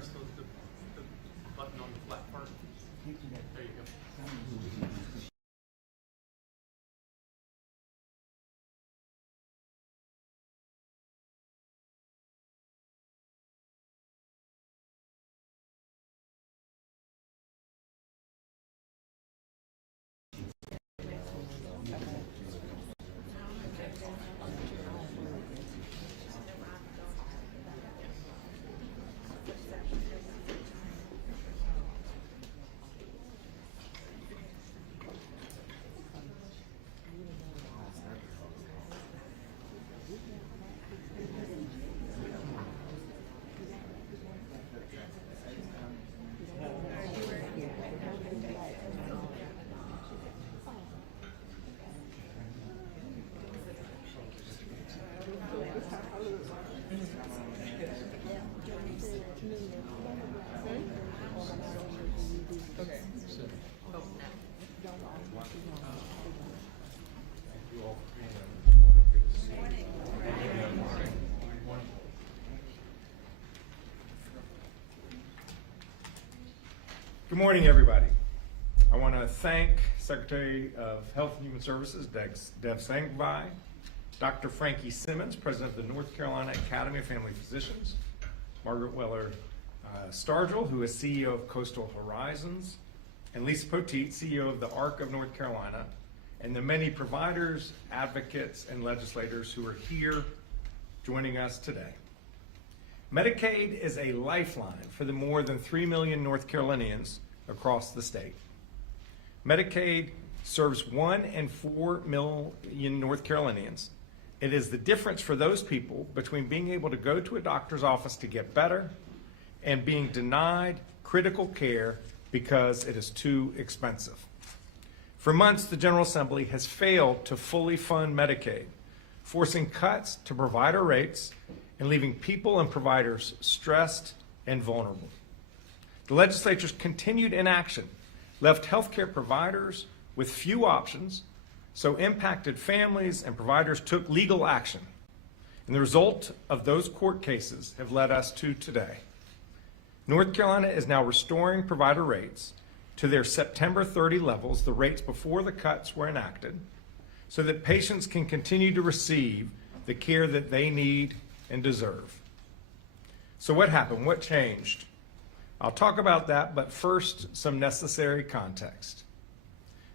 press the button on the flat part. There you go. Good morning, everybody. I want to thank Secretary of Health and Human Services, Dev Sangvai, Dr. Frankie Simmons, President of the North Carolina Academy of Family Physicians, Margaret Weller Stargell, who is CEO of Coastal Horizons, and Lisa Poteet, CEO of the ARC of North Carolina, and the many providers, advocates, and legislators who are here joining us today. Medicaid is a lifeline for the more than 3 million North Carolinians across the state. Medicaid serves 1 in 4 million North Carolinians. It is the difference for those people between being able to go to a doctor's office to get better and being denied critical care because it is too expensive. For months, the General Assembly has failed to fully fund Medicaid, forcing cuts to provider rates and leaving people and providers stressed and vulnerable. The legislature's continued inaction left healthcare providers with few options, so impacted families and providers took legal action. And the result of those court cases have led us to today. North Carolina is now restoring provider rates to their September 30 levels, the rates before the cuts were enacted, so that patients can continue to receive the care that they need and deserve. So what happened? What changed? I'll talk about that, but first, some necessary context.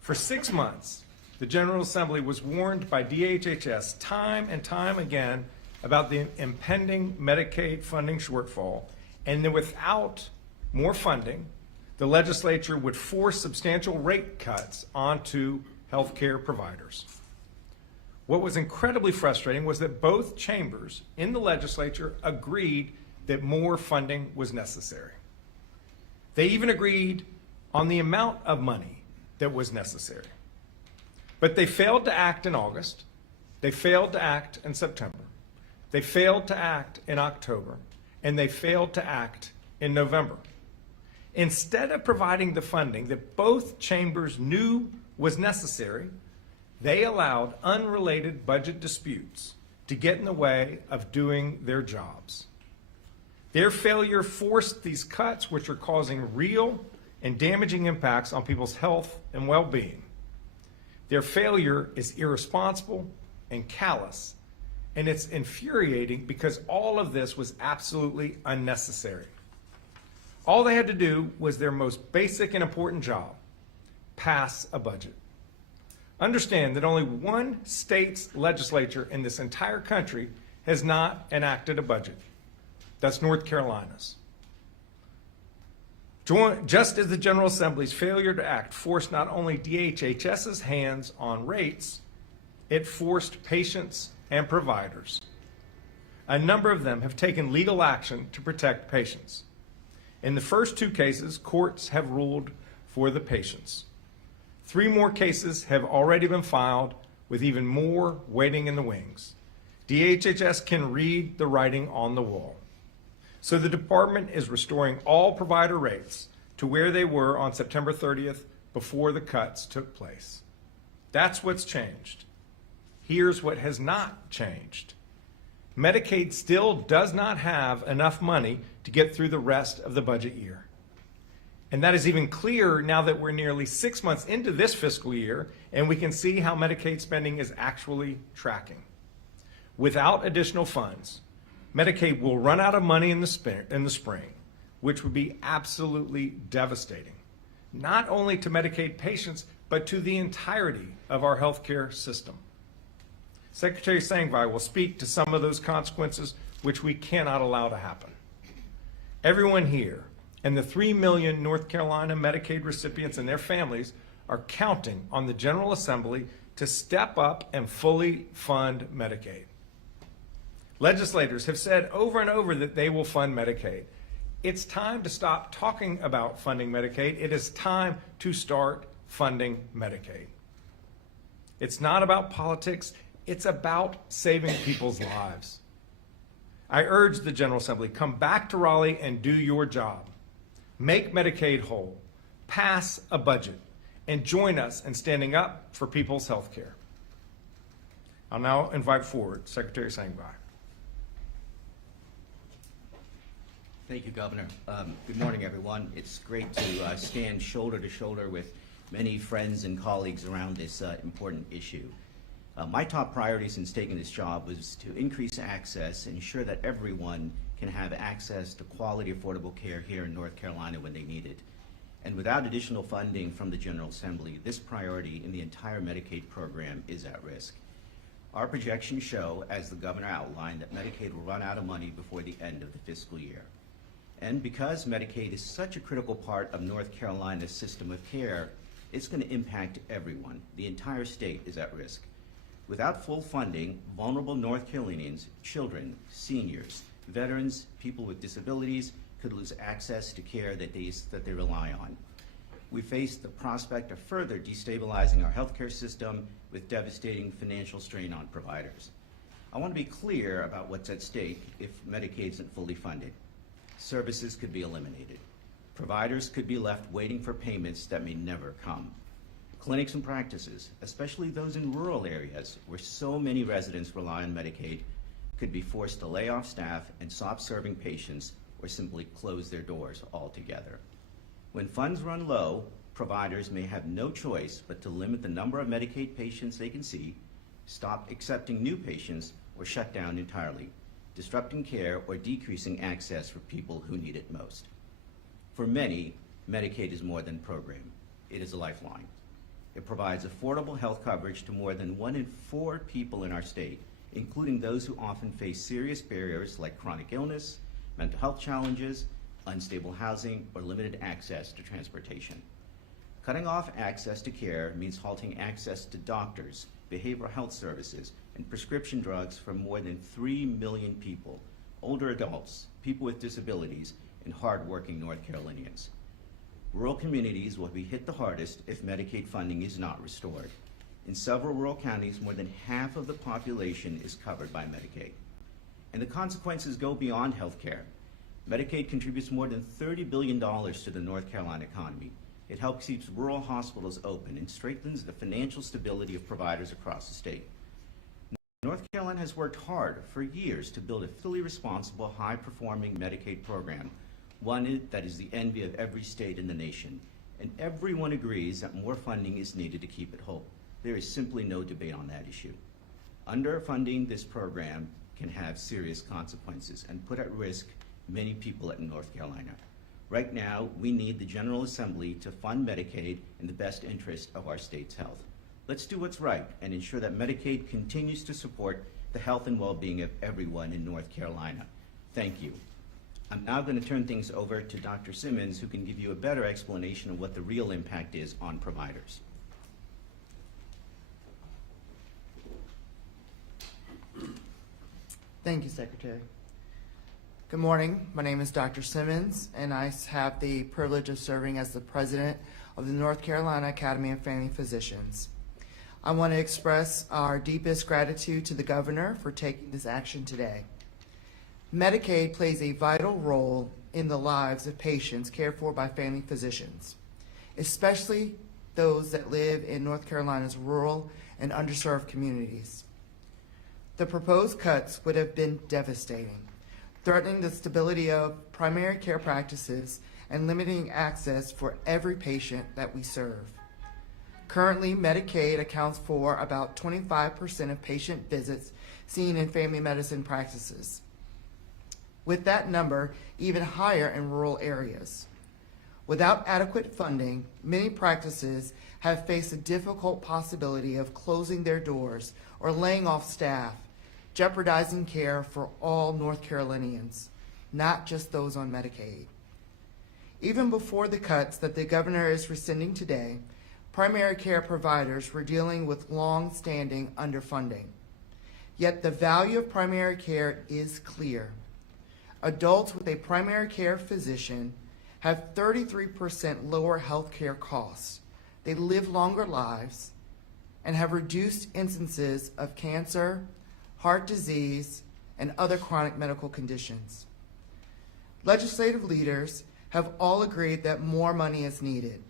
For 6 months, the General Assembly was warned by DHHS time and time again about the impending Medicaid funding shortfall, and that without more funding, the legislature would force substantial rate cuts onto healthcare providers. What was incredibly frustrating was that both chambers in the legislature agreed that more funding was necessary. They even agreed on the amount of money that was necessary. But they failed to act in August. They failed to act in September. They failed to act in October. And they failed to act in November. Instead of providing the funding that both chambers knew was necessary, they allowed unrelated budget disputes to get in the way of doing their jobs. Their failure forced these cuts, which are causing real and damaging impacts on people's health and well-being. Their failure is irresponsible and callous, and it's infuriating because all of this was absolutely unnecessary. All they had to do was their most basic and important job: pass a budget. Understand that only one state's legislature in this entire country has not enacted a budget. That's North Carolina's. Just as the General Assembly's failure to act forced not only DHHS's hands on rates, it forced patients and providers. A number of them have taken legal action to protect patients. In the first 2 cases, courts have ruled for the patients. 3 more cases have already been filed, with even more waiting in the wings. DHHS can read the writing on the wall. So the department is restoring all provider rates to where they were on September 30th before the cuts took place. That's what's changed. Here's what has not changed. Medicaid still does not have enough money to get through the rest of the budget year. And that is even clearer now that we're nearly 6 months into this fiscal year and we can see how Medicaid spending is actually tracking. Without additional funds, Medicaid will run out of money in the spring, which would be absolutely devastating, not only to Medicaid patients, but to the entirety of our healthcare system. Secretary Sangvai will speak to some of those consequences which we cannot allow to happen. Everyone here and the 3 million North Carolina Medicaid recipients and their families are counting on the General Assembly to step up and fully fund Medicaid. Legislators have said over and over that they will fund Medicaid. It's time to stop talking about funding Medicaid. It is time to start funding Medicaid. It's not about politics. It's about saving people's lives. I urge the General Assembly, come back to Raleigh and do your job. Make Medicaid whole, pass a budget, and join us in standing up for people's health care. I'll now invite forward Secretary Sangvai. Thank you, Governor. Good morning, everyone. It's great to stand shoulder to shoulder with many friends and colleagues around this important issue. My top priority since taking this job was to increase access and ensure that everyone can have access to quality, affordable care here in North Carolina when they need it. And without additional funding from the General Assembly, this priority in the entire Medicaid program is at risk. Our projections show, as the Governor outlined, that Medicaid will run out of money before the end of the fiscal year. And because Medicaid is such a critical part of North Carolina's system of care, it's going to impact everyone. The entire state is at risk. Without full funding, vulnerable North Carolinians, children, seniors, veterans, people with disabilities could lose access to care that they rely on. We face the prospect of further destabilizing our healthcare system with devastating financial strain on providers. I want to be clear about what's at stake if Medicaid isn't fully funded. Services could be eliminated. Providers could be left waiting for payments that may never come. Clinics and practices, especially those in rural areas where so many residents rely on Medicaid, could be forced to lay off staff and stop serving patients or simply close their doors altogether. When funds run low, providers may have no choice but to limit the number of Medicaid patients they can see, stop accepting new patients, or shut down entirely, disrupting care or decreasing access for people who need it most. For many, Medicaid is more than a program. It is a lifeline. It provides affordable health coverage to more than 1 in 4 people in our state, including those who often face serious barriers like chronic illness, mental health challenges, unstable housing, or limited access to transportation. Cutting off access to care means halting access to doctors, behavioral health services, and prescription drugs for more than 3 million people, older adults, people with disabilities, and hard-working North Carolinians. Rural communities will be hit the hardest if Medicaid funding is not restored. In several rural counties, more than half of the population is covered by Medicaid. And the consequences go beyond health care. Medicaid contributes more than $30 billion to the North Carolina economy. It helps keep rural hospitals open and strengthens the financial stability of providers across the state. North Carolina has worked hard for years to build a fully responsible, high-performing Medicaid program, one that is the envy of every state in the nation. And everyone agrees that more funding is needed to keep it whole. There is simply no debate on that issue. Underfunding this program can have serious consequences and put at risk many people in North Carolina. Right now, we need the General Assembly to fund Medicaid in the best interest of our state's health. Let's do what's right and ensure that Medicaid continues to support the health and well-being of everyone in North Carolina. Thank you. I'm now going to turn things over to Dr. Simmons, who can give you a better explanation of what the real impact is on providers. Thank you, Secretary. Good morning. My name is Dr. Simmons, and I have the privilege of serving as the president of the North Carolina Academy of Family Physicians. I want to express our deepest gratitude to the governor for taking this action today. Medicaid plays a vital role in the lives of patients cared for by family physicians, especially those that live in North Carolina's rural and underserved communities. The proposed cuts would have been devastating, threatening the stability of primary care practices and limiting access for every patient that we serve. Currently, Medicaid accounts for about 25% of patient visits seen in family medicine practices, with that number even higher in rural areas. Without adequate funding, many practices have faced the difficult possibility of closing their doors or laying off staff, jeopardizing care for all North Carolinians, not just those on Medicaid. Even before the cuts that the governor is rescinding today, primary care providers were dealing with long-standing underfunding. Yet the value of primary care is clear. Adults with a primary care physician have 33% lower health care costs. They live longer lives and have reduced instances of cancer, heart disease, and other chronic medical conditions. Legislative leaders have all agreed that more money is needed.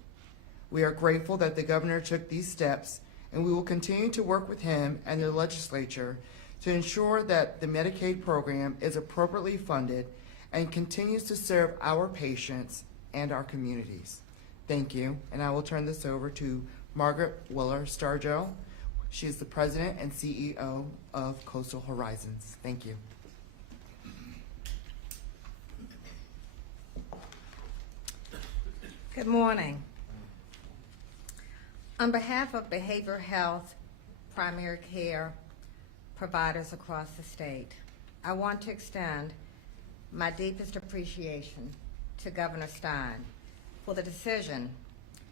We are grateful that the governor took these steps, and we will continue to work with him and the legislature to ensure that the Medicaid program is appropriately funded and continues to serve our patients and our communities. Thank you, and I will turn this over to Margaret Willer-Stargell. She is the president and CEO of Coastal Horizons. Thank you. Good morning. On behalf of behavioral health, primary care providers across the state, I want to extend my deepest appreciation to Governor Stein for the decision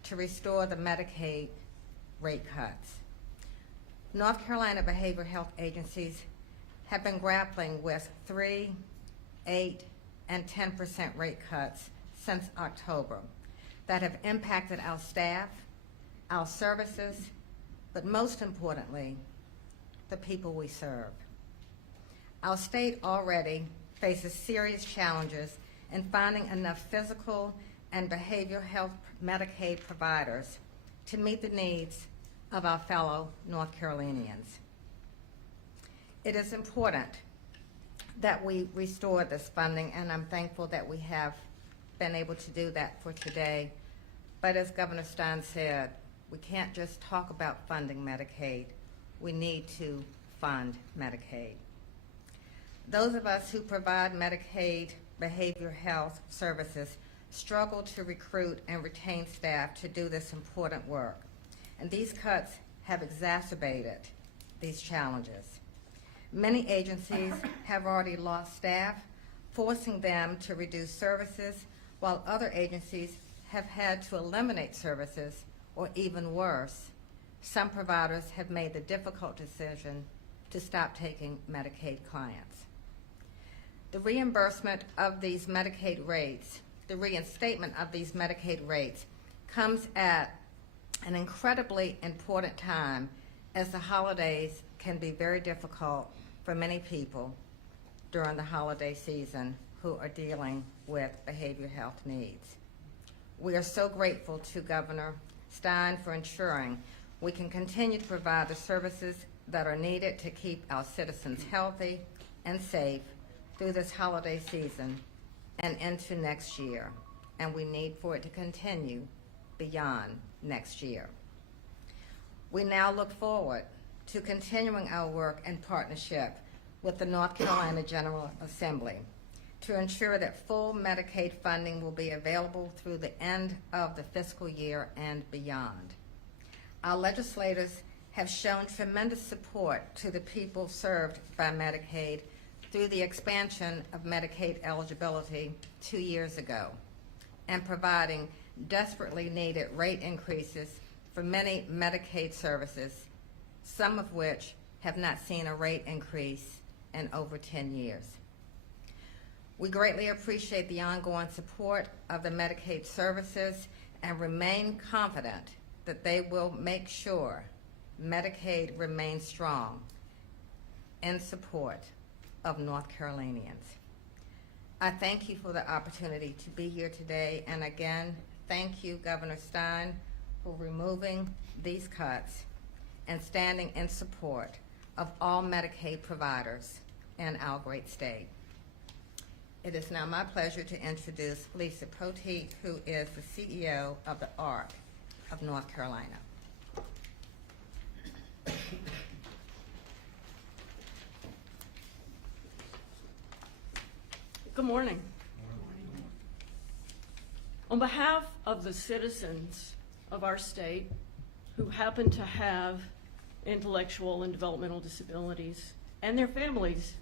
to restore the Medicaid rate cuts. North Carolina behavioral health agencies have been grappling with 3%, 8%, and 10% rate cuts since October that have impacted our staff, our services, but most importantly, the people we serve. Our state already faces serious challenges in finding enough physical and behavioral health Medicaid providers to meet the needs of our fellow North Carolinians. It is important that we restore this funding, and I'm thankful that we have been able to do that for today. But as Governor Stein said, we can't just talk about funding Medicaid. We need to fund Medicaid. Those of us who provide Medicaid behavioral health services struggle to recruit and retain staff to do this important work. And these cuts have exacerbated these challenges. Many agencies have already lost staff, forcing them to reduce services, while other agencies have had to eliminate services, or even worse, some providers have made the difficult decision to stop taking Medicaid clients. The reimbursement of these Medicaid rates, the reinstatement of these Medicaid rates, comes at an incredibly important time, as the holidays can be very difficult for many people during the holiday season who are dealing with behavioral health needs. We are so grateful to Governor Stein for ensuring we can continue to provide the services that are needed to keep our citizens healthy and safe through this holiday season and into next year, and we need for it to continue beyond next year. We now look forward to continuing our work in partnership with the North Carolina General Assembly to ensure that full Medicaid funding will be available through the end of the fiscal year and beyond. Our legislators have shown tremendous support to the people served by Medicaid through the expansion of Medicaid eligibility 2 years ago and providing desperately needed rate increases for many Medicaid services, some of which have not seen a rate increase in over 10 years. We greatly appreciate the ongoing support of the Medicaid services and remain confident that they will make sure Medicaid remains strong in support of North Carolinians. I thank you for the opportunity to be here today, and again, thank you, Governor Stein, for removing these cuts and standing in support of all Medicaid providers in our great state. It is now my pleasure to introduce Lisa Poteet, who is the CEO of the ARC of North Carolina. Good morning. On behalf of the citizens of our state who happen to have intellectual and developmental disabilities and their families,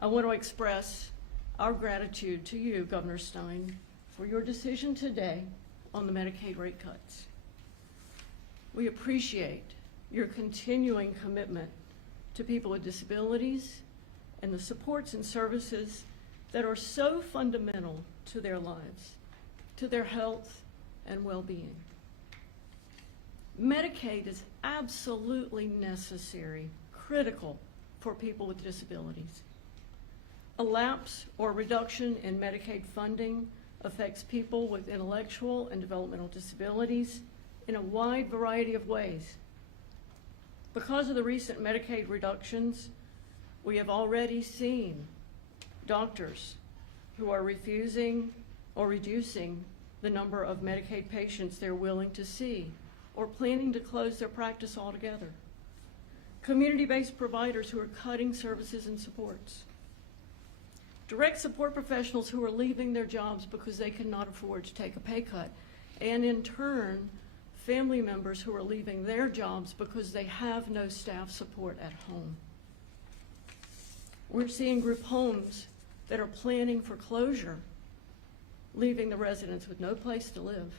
I want to express our gratitude to you, Governor Stein, for your decision today on the Medicaid rate cuts. We appreciate your continuing commitment to people with disabilities and the supports and services that are so fundamental to their lives, to their health and well-being. Medicaid is absolutely necessary, critical for people with disabilities. A lapse or reduction in Medicaid funding affects people with intellectual and developmental disabilities in a wide variety of ways. Because of the recent Medicaid reductions, we have already seen doctors who are refusing or reducing the number of Medicaid patients they're willing to see or planning to close their practice altogether. Community-based providers who are cutting services and supports. Direct support professionals who are leaving their jobs because they cannot afford to take a pay cut. And in turn, family members who are leaving their jobs because they have no staff support at home. We're seeing group homes that are planning for closure, leaving the residents with no place to live.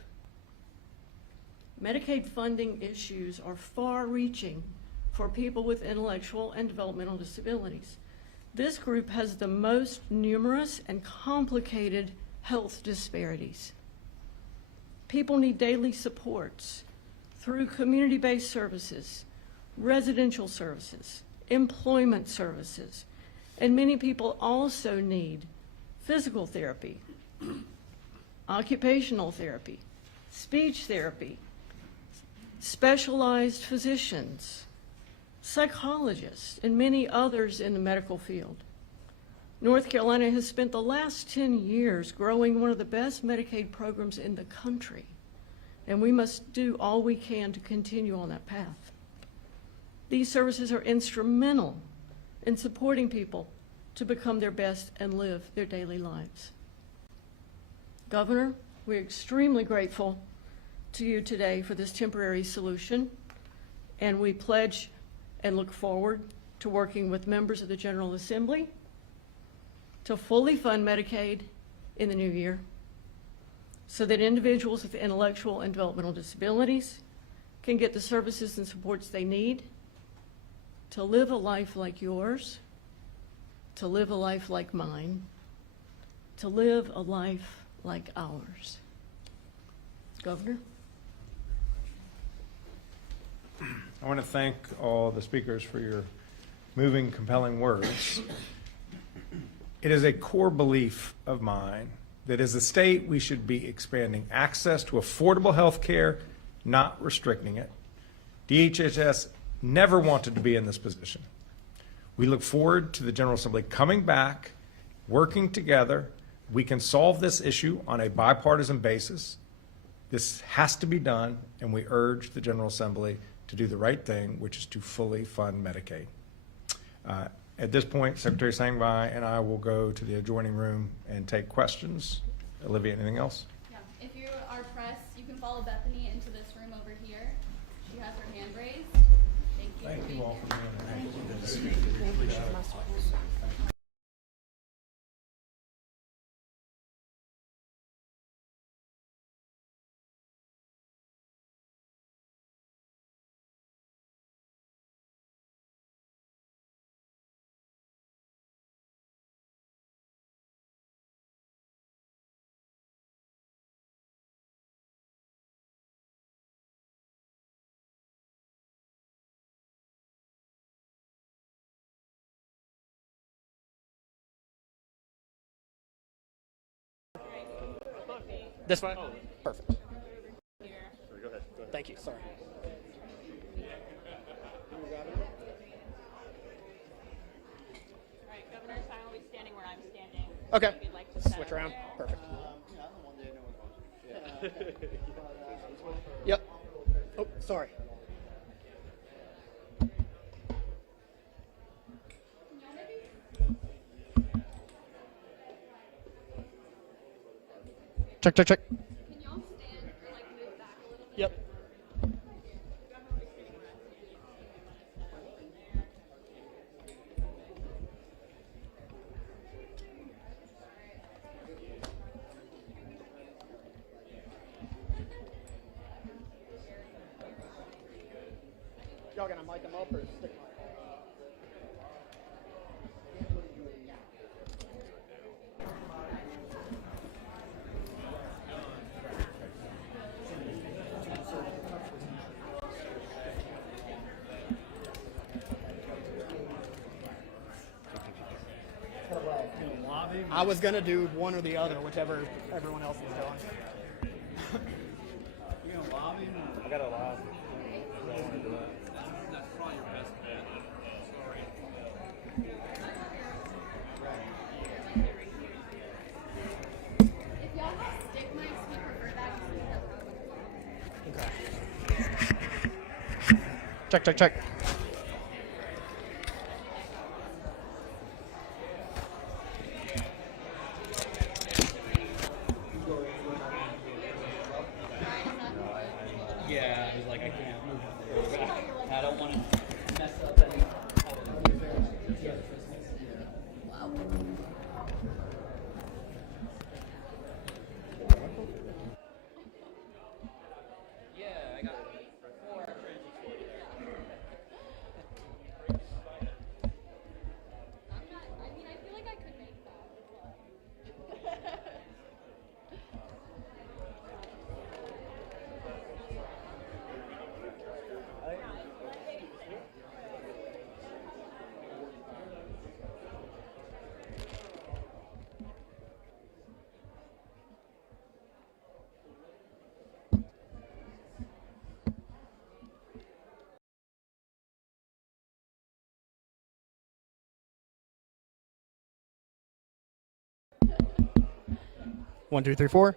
Medicaid funding issues are far-reaching for people with intellectual and developmental disabilities. This group has the most numerous and complicated health disparities. People need daily supports through community-based services, residential services, employment services, and many people also need physical therapy, occupational therapy, speech therapy, specialized physicians, psychologists, and many others in the medical field. North Carolina has spent the last 10 years growing one of the best Medicaid programs in the country, and we must do all we can to continue on that path. These services are instrumental in supporting people to become their best and live their daily lives. Governor, we're extremely grateful to you today for this temporary solution, and we pledge and look forward to working with members of the General Assembly to fully fund Medicaid in the new year so that individuals with intellectual and developmental disabilities can get the services and supports they need to live a life like yours, to live a life like mine, to live a life like ours. Governor? I want to thank all the speakers for your moving, compelling words. It is a core belief of mine that as a state, we should be expanding access to affordable health care, not restricting it. DHHS never wanted to be in this position. We look forward to the General Assembly coming back, working together. We can solve this issue on a bipartisan basis. This has to be done, and we urge the General Assembly to do the right thing, which is to fully fund Medicaid. At this point, Secretary Sangvai and I will go to the adjoining room and take questions. Olivia, anything else? Yeah, if you are pressed, you can follow Bethany into this room over here. She has her hand raised. Thank you. Thank you all for being here. This fine? Perfect. Go ahead. Thank you. Sorry. Okay. Switch around. Perfect. Yep. Oh, sorry. Check, check, check. Can y'all stand or like move back a little bit? Yep. Y'all gonna mic them up or stick? I was gonna do one or the other, whichever everyone else is doing. I got a lobby. That's probably your best bet. Sorry. If y'all have stick mics, we prefer that. Okay. Check, check, check. Yeah, he's like, I can't move it back. I don't want to mess up any. Yeah, I got 4 transients for you there. I mean, I feel like I could make that. One, two, three, four.